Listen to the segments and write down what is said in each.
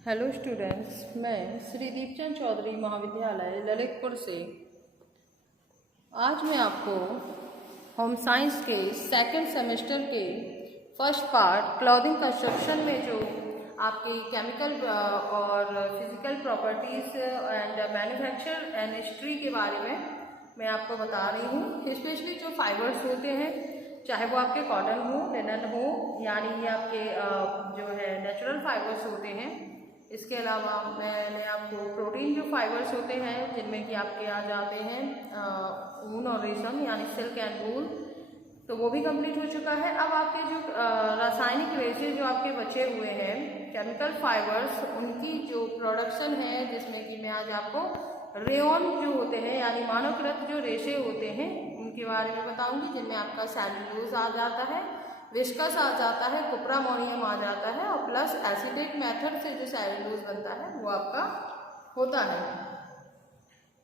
Hello students, मैं श्री दीपचंद चौधरी महाविद्यालय ललितपुर से आज मैं आपको होम साइंस के सेकंड सेमेस्टर के फर्स्ट पार्ट क्लॉथिंग कंस्ट्रक्शन में जो आपकी केमिकल और physical properties and manufacture and history के बारे में मैं आपको बता रही हूँ। स्पेशली जो फाइबर्स होते हैं, चाहे वो आपके कॉटन हो, लिनन हो, यानी ये आपके जो है नेचुरल फाइबर्स होते हैं। इसके अलावा मैंने आपको प्रोटीन जो फाइबर्स होते हैं जिनमें कि आपके आ जाते हैं ऊन और रेशम यानी सिल्क एंड वूल, तो वो भी कंप्लीट हो चुका है। अब आपके जो रासायनिक रेशे जो आपके बचे हुए हैं केमिकल फाइबर्स, उनकी जो प्रोडक्शन है, जिसमें कि मैं आज आपको रेयॉन जो होते हैं यानी मानवकृत जो रेशे होते हैं उनके बारे में बताऊंगी, जिनमें आपका सेल्यूलोज आ जाता है, विस्कस आ जाता है, कुप्रामोनियम आ जाता है और प्लस एसिडिक मेथड से जो सेल्यूलोज बनता है वो आपका होता है।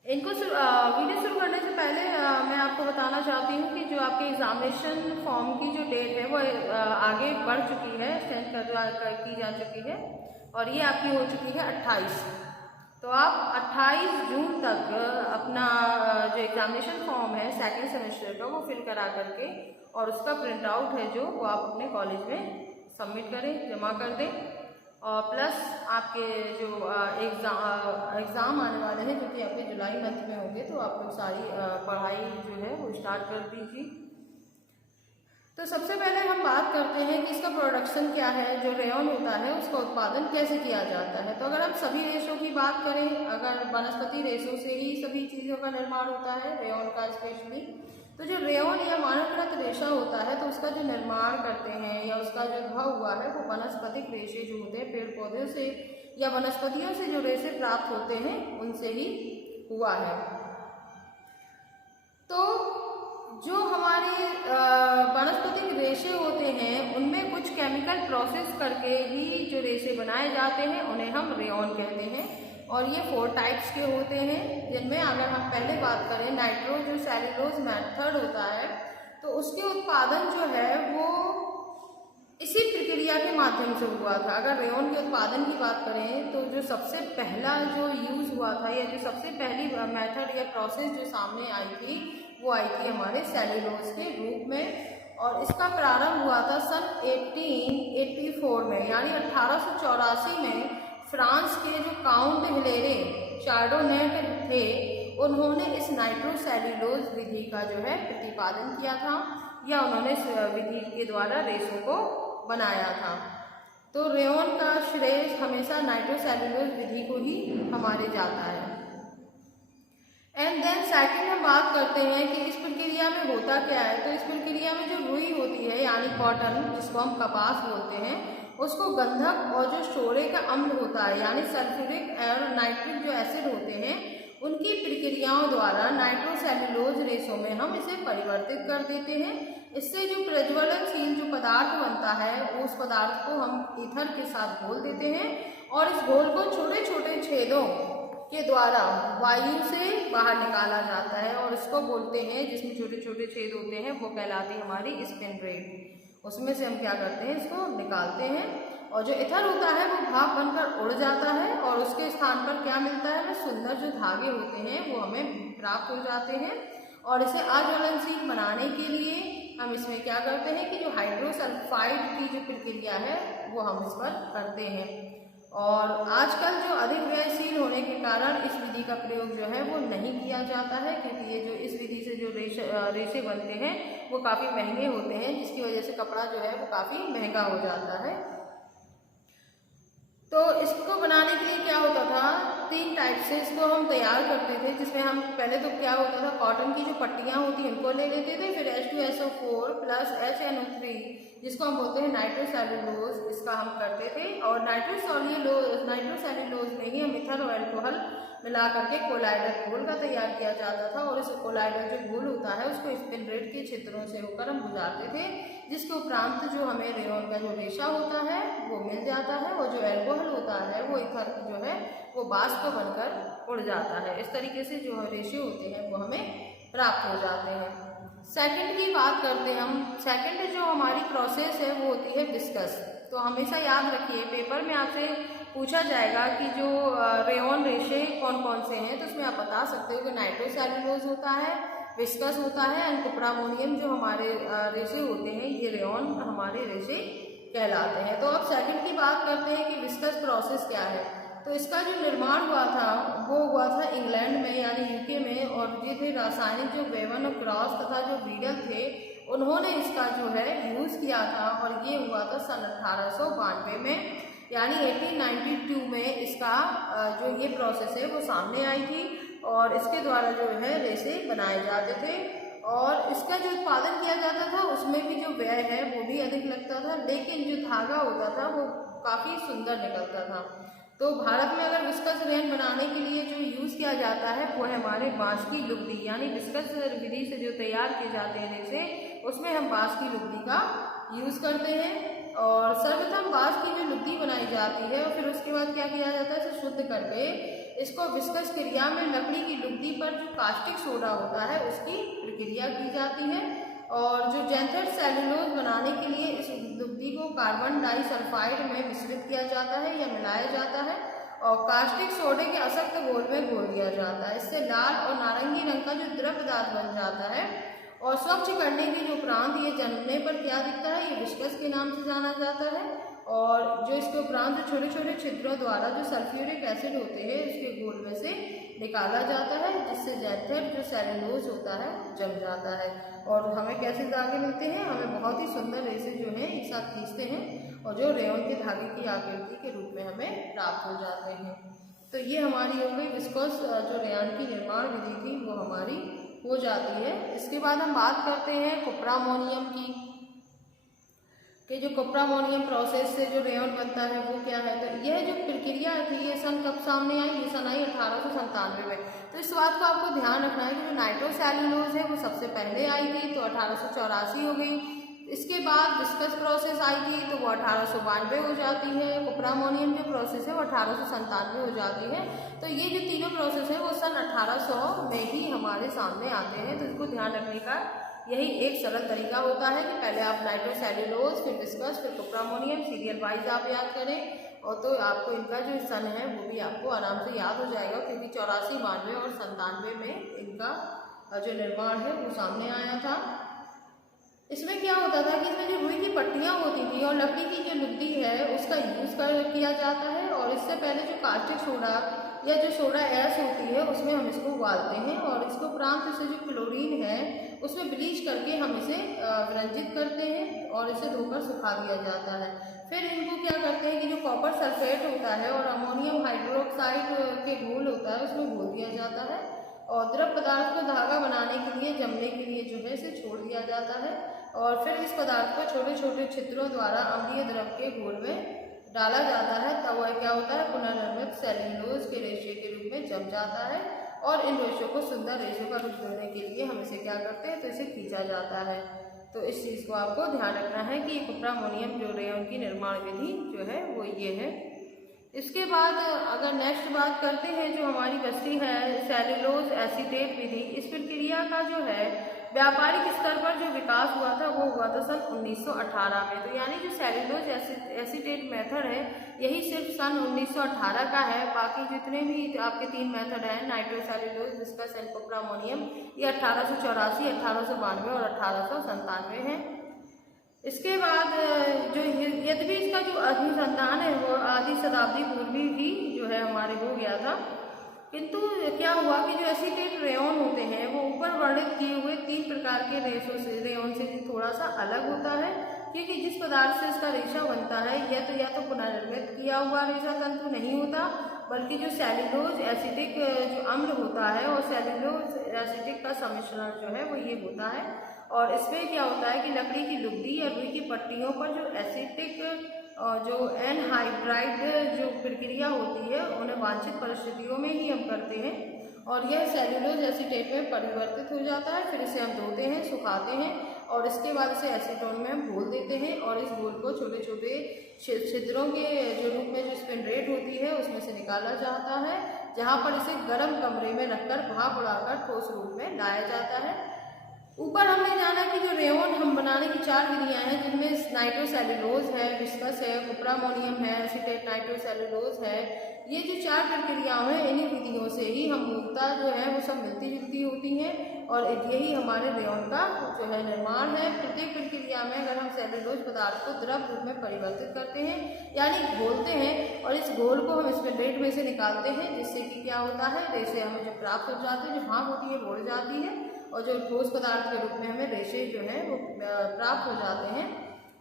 इनको वीडियो शुरू करने से पहले मैं आपको बताना चाहती हूँ कि जो आपके एग्जामिनेशन फॉर्म की जो डेट है वो आगे बढ़ चुकी है, एक्सटेंड की जा चुकी है और ये आपकी हो चुकी है 28। तो आप 28 जून तक अपना जो एग्जामिनेशन फॉर्म है सेकेंड सेमेस्टर का वो फिल करा करके और उसका प्रिंट आउट है जो वो आप अपने कॉलेज में सबमिट करें, जमा कर दें। और प्लस आपके जो एग्ज़ाम आने वाले हैं जो कि आपके जुलाई मंथ में होंगे, तो आप लोग सारी पढ़ाई जो है वो स्टार्ट कर दीजिए। तो सबसे पहले हम बात करते हैं कि इसका प्रोडक्शन क्या है। जो रेयॉन होता है उसका उत्पादन कैसे किया जाता है। तो अगर हम सभी रेशों की बात करें, अगर वनस्पति रेशों से ही सभी चीज़ों का निर्माण होता है, रेयॉन का स्पेशली, तो जो रेयॉन या मानवकृत रेशा होता है तो उसका जो निर्माण करते हैं या उसका जो उद्भव हुआ है वो वनस्पतिक रेशे जो होते हैं पेड़ पौधों से या वनस्पतियों से जो रेशे प्राप्त होते हैं उनसे ही हुआ है। तो जो हमारे वनस्पतिक रेशे होते हैं उनमें कुछ केमिकल प्रोसेस करके ही जो रेशे बनाए जाते हैं उन्हें हम रेयॉन कहते हैं। और ये 4 टाइप्स के होते हैं, जिनमें अगर हम पहले बात करें नाइट्रो जो सेल्यूलोज मेथड होता है तो उसके उत्पादन जो है वो इसी प्रक्रिया के माध्यम से हुआ था। अगर रेयॉन के उत्पादन की बात करें तो जो सबसे पहला जो यूज़ हुआ था या जो सबसे पहली मेथड या प्रोसेस जो सामने आई थी वो आई थी हमारे सेल्यूलोज के रूप में और इसका प्रारंभ हुआ था सन 1884 में, यानी 1884 में फ्रांस के जो काउंट हिलेरे चार्डोनेट थे उन्होंने इस नाइट्रोसेल्यूलोज विधि का जो है प्रतिपादन किया था या उन्होंने इस विधि के द्वारा रेशों को बनाया था। तो रेयॉन का श्रेय हमेशा नाइट्रोसेल्यूलोज विधि को ही हमारे जाता है। एंड देन सेकंड हम बात करते हैं कि इस प्रक्रिया में होता क्या है। तो इस प्रक्रिया में जो रुई होती है यानी कॉटन, जिसको हम कपास बोलते हैं, उसको गंधक और जो शोरे का अम्ल होता है यानी सल्फ्यूरिक और नाइट्रिक जो एसिड होते हैं उनकी प्रक्रियाओं द्वारा नाइट्रोसेल्यूलोज रेशों में हम इसे परिवर्तित कर देते हैं। इससे जो प्रज्वलनशील जो पदार्थ बनता है उस पदार्थ को हम ईथर के साथ घोल देते हैं और इस घोल को छोटे छोटे छेदों के द्वारा वायु से बाहर निकाला जाता है और इसको बोलते हैं, जिसमें छोटे छोटे छेद होते हैं, वो कहलाती है हमारी स्पिन रेट। उसमें से हम क्या करते हैं, इसको निकालते हैं और जो इथर होता है वो भाप बनकर उड़ जाता है और उसके स्थान पर क्या मिलता है, वो सुंदर जो धागे होते हैं वो हमें प्राप्त हो जाते हैं। और इसे अज्वलनशील बनाने के लिए हम इसमें क्या करते हैं कि जो हाइड्रोसल्फाइड की जो प्रक्रिया है वो हम इस पर करते हैं। और आजकल जो अधिक व्ययशील होने के कारण इस विधि का प्रयोग जो है वो नहीं किया जाता है, क्योंकि ये जो इस विधि से जो रेशे बनते हैं वो काफ़ी महंगे होते हैं, जिसकी वजह से कपड़ा जो है वो काफ़ी महंगा हो जाता है। तो इसको बनाने के लिए क्या होता था, 3 टाइप से इसको हम तैयार करते थे, जिसमें हम पहले तो क्या होता था, कॉटन की जो पट्टियाँ होती हैं उनको ले लेते थे, फिर H2SO4 प्लस HNO3 जिसको हम बोलते हैं नाइट्रोसेल्यूलोज, इसका हम करते थे। और नाइट्रोसेल्यूलोज में ही हम इथर और अल्कोहल मिला करके कोलाइडर घोल का तैयार किया जाता था और इस कोलाइडर जो घोल होता है उसको स्पिन रेट के क्षेत्रों से होकर हम गुजारते थे, जिसके उपरांत जो हमें रेयॉन का जो रेशा होता है वो मिल जाता है और जो अल्कोहल होता है वो इथर जो है वो बाष्प बनकर उड़ जाता है। इस तरीके से जो रेशे होते हैं वो हमें प्राप्त हो जाते हैं। सेकंड की बात करते हैं हम। सेकंड जो हमारी प्रोसेस है वो होती है विस्कस। तो हमेशा याद रखिए, पेपर में आपसे पूछा जाएगा कि जो रेयॉन रेशे कौन कौन से हैं, तो उसमें आप बता सकते हो कि नाइट्रोसेल्यूलोज होता है, विस्कस होता है एंड कुप्रामोनियम जो हमारे रेशे होते हैं, ये रेयॉन हमारे रेशे कहलाते हैं। तो अब सेकंड की बात करते हैं कि विस्कस प्रोसेस क्या है। तो इसका जो निर्माण हुआ था वो हुआ था इंग्लैंड में यानी यूके में, और ये थे रासायनिक जो वेवन और क्रॉस तथा जो बीडल थे उन्होंने इसका जो है यूज़ किया था, और ये हुआ था सन 1892 में, यानी 1892 में इसका जो ये प्रोसेस है वो सामने आई थी, और इसके द्वारा जो है रेशे बनाए जाते थे, और इसका जो उत्पादन किया जाता था उसमें भी जो व्यय है वो भी अधिक लगता था, लेकिन जो धागा होता था वो काफ़ी सुंदर निकलता था। तो भारत में अगर विस्कस रेयन बनाने के लिए जो यूज़ किया जाता है वो है हमारे बांस की लुगदी, यानी विस्कस विधि से जो तैयार किए जाते हैं रेशे, उसमें हम बांस की लुगदी का यूज़ करते हैं। और सर्वप्रथम बांस की जो लुगदी बनाई जाती है और फिर उसके बाद क्या किया जाता है, इसे शुद्ध करके इसको विस्कस क्रिया में लकड़ी की लुगदी पर जो कास्टिक सोडा होता है उसकी प्रक्रिया की जाती है, और जो जेंथर सेलुलोज बनाने के लिए इस लुगदी को कार्बन डाइसल्फाइड में मिश्रित किया जाता है या मिलाया जाता है, और कास्टिक सोडे के अशक्त घोल में घोल दिया जाता है। इससे लाल और नारंगी रंग का जो द्रव पदार्थ बन जाता है, और स्वच्छ करने के उपरांत ये जमने पर क्या दिखता है, ये विस्कस के नाम से जाना जाता है। और जो इसके उपरांत जो छोटे छोटे छिद्रों द्वारा जो सल्फ्यूरिक एसिड होते हैं उसके घोल में से निकाला जाता है, जिससे जेंथर जो सेलुलोज होता है जम जाता है, और हमें कैसे धागे मिलते हैं, हमें बहुत ही सुंदर रेशे जो हैं एक साथ खींचते हैं, और जो रेयॉन के धागे की आकृति के रूप में हमें प्राप्त हो जाते हैं। तो ये हमारी हो गई विस्कोस जो रेयॉन की निर्माण विधि थी वो हमारी हो जाती है। इसके बाद हम बात करते हैं कुप्रामोनियम की, कि जो कुप्रामोनियम प्रोसेस से जो रेयॉन बनता है वो क्या है। तो यह जो प्रक्रिया थी ये सन कब सामने आई, ये सन आई 1897 में। तो इस बात का आपको ध्यान रखना है कि जो नाइट्रोसेल्यूलोज है वो सबसे पहले आई थी, तो 1884 हो गई। इसके बाद विस्कस प्रोसेस आई थी तो वो 1892 हो जाती है। कुप्रामोनियम जो प्रोसेस है वो 1897 हो जाती है। तो ये जो तीनों प्रोसेस है वो सन 1800 में ही हमारे सामने आते हैं। तो इसको ध्यान रखने का यही एक सरल तरीका होता है कि पहले आप नाइट्रोसेल्यूलोज, फिर विस्कस, फिर कुप्रामोनियम सीरियल वाइज आप याद करें, और तो आपको इनका जो सन है वो भी आपको आराम से याद हो जाएगा, क्योंकि 84, 92 और 97 में इनका जो निर्माण है वो सामने आया था। इसमें क्या होता था कि इसमें जो रुई की पट्टियाँ होती थी और लकड़ी की जो लुगदी है उसका यूज़ किया जाता है, और इससे पहले जो कास्टिक सोडा या जो सोडा ऐश होती है उसमें हम इसको उबालते हैं, और इसके उपरांत इसे जो क्लोरीन है उसमें ब्लीच करके हम इसे विरंजित करते हैं, और इसे धोकर सुखा दिया जाता है। फिर इनको क्या करते हैं कि जो कॉपर सल्फेट होता है और अमोनियम हाइड्रोक्साइड के घोल होता है उसमें घोल दिया जाता है, और द्रव पदार्थ को धागा बनाने के लिए, जमने के लिए जो है इसे छोड़ दिया जाता है, और फिर इस पदार्थ को छोटे छोटे छिद्रों द्वारा अम्लीय द्रव के घोल में डाला जाता है। तब वह क्या होता है, पुनर्निर्मित सेल्यूलोज के रेशे के रूप में जम जाता है, और इन रेशों को सुंदर रेशों का रूप देने के लिए हम इसे क्या करते हैं, तो इसे खींचा जाता है। तो इस चीज़ को आपको ध्यान रखना है कि कुप्रामोनियम जो रेयॉन की निर्माण विधि जो है वो ये है। इसके बाद अगर नेक्स्ट बात करते हैं जो हमारी बचती है सेल्यूलोज एसीटेट विधि। इस प्रक्रिया का जो है व्यापारिक स्तर पर जो विकास हुआ था वो हुआ था सन 1918 में। तो यानी जो सेल्यूलोज एसीटेट मेथड है यही सिर्फ सन 1918 का है। बाकी जितने भी आपके 3 मेथड हैं नाइट्रोसेल्यूलोज, विस्कस एंड कुप्रामोनियम, ये 1884, 1892 और 1897 हैं। इसके बाद जो यद्यपि इसका जो अनुसंधान है वो आधी शताब्दी पूर्वी भी जो है हमारे हो गया था, किंतु क्या हुआ कि जो एसीटेट रेयॉन होते हैं वो ऊपर वर्णित किए हुए 3 प्रकार के रेयॉन से थोड़ा सा अलग होता है, क्योंकि जिस पदार्थ से इसका रेशा बनता है या तो पुनर्निर्मित किया हुआ रेशा तंतु नहीं होता, बल्कि जो सेल्यूलोज एसिटिक जो अम्ल होता है और सेल्यूलोज एसिटिक का सम्मिश्रण जो है वो ये होता है। और इसमें क्या होता है कि लकड़ी की लुगदी या रुई की पट्टियों पर जो एसिटिक जो एनहाइड्राइड जो प्रक्रिया होती है उन्हें वांछित परिस्थितियों में ही हम करते हैं, और यह सेल्यूलोज एसीटेट में परिवर्तित हो जाता है। फिर इसे हम धोते हैं, सुखाते हैं, और इसके बाद इसे एसीटोन में हम घोल देते हैं, और इस घोल को छोटे छोटे छिद्रों के जो रूप में जो स्पिंडरेट होती है उसमें से निकाला जाता है, जहाँ पर इसे गर्म कमरे में रखकर भाप उड़ाकर ठोस रूप में लाया जाता है। ऊपर हमने जाना कि जो रेयॉन हम बनाने की 4 विधियां हैं, जिनमें नाइट्रोसेल्यूलोज है, विस्कस है, कुप्रामोनियम है, एसीटेट नाइट्रोसेल्यूलोज है। ये जो 4 प्रक्रियाएं हैं, इन्हीं विधियों से ही हम मूलतः जो है वो सब मिलती जुलती होती हैं और यही हमारे रेयॉन का जो है निर्माण है। प्रत्येक प्रक्रिया में अगर हम सेल्यूलोज पदार्थ को द्रव रूप में परिवर्तित करते हैं यानी घोलते हैं और इस घोल को हम स्पिंडलेट में से निकालते हैं, जिससे कि क्या होता है, रेशे हमें जो प्राप्त हो जाते हैं, जो भाप होती है बढ़ जाती है और जो ठोस पदार्थ के रूप में हमें रेशे जो है वो प्राप्त हो जाते हैं।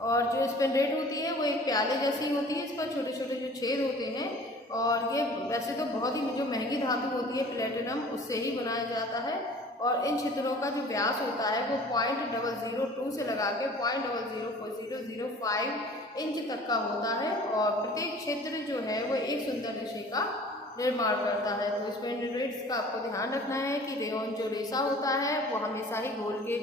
और जो स्पिंडलेट होती है वो एक प्याले जैसी होती है, इस पर छोटे छोटे जो छेद होते हैं और ये वैसे तो बहुत ही जो महंगी धातु होती है प्लेटिनम, उससे ही बनाया जाता है और इन छिद्रों का जो व्यास होता है वो 0.002 से लगा के 0.00005 इंच तक का होता है और प्रत्येक क्षेत्र जो है वो एक सुंदर रेशे का निर्माण करता है। तो स्पिंडलेट्स का आपको ध्यान रखना है कि रेयॉन जो रेशा होता है वो हमेशा ही घोल के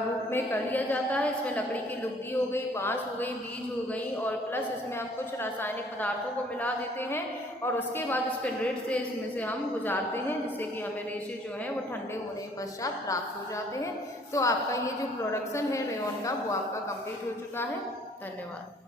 रूप में कर लिया जाता है। इसमें लकड़ी की लुगदी हो गई, बांस हो गई, बीज हो गई और प्लस इसमें हम कुछ रासायनिक पदार्थों को मिला देते हैं और उसके बाद स्पिंडलेट से इसमें से हम गुजारते हैं, जिससे कि हमें रेशे जो है वो ठंडे होने के पश्चात प्राप्त हो जाते हैं। तो आपका ये जो प्रोडक्शन है रेयॉन का वो आपका कंप्लीट हो चुका है। धन्यवाद।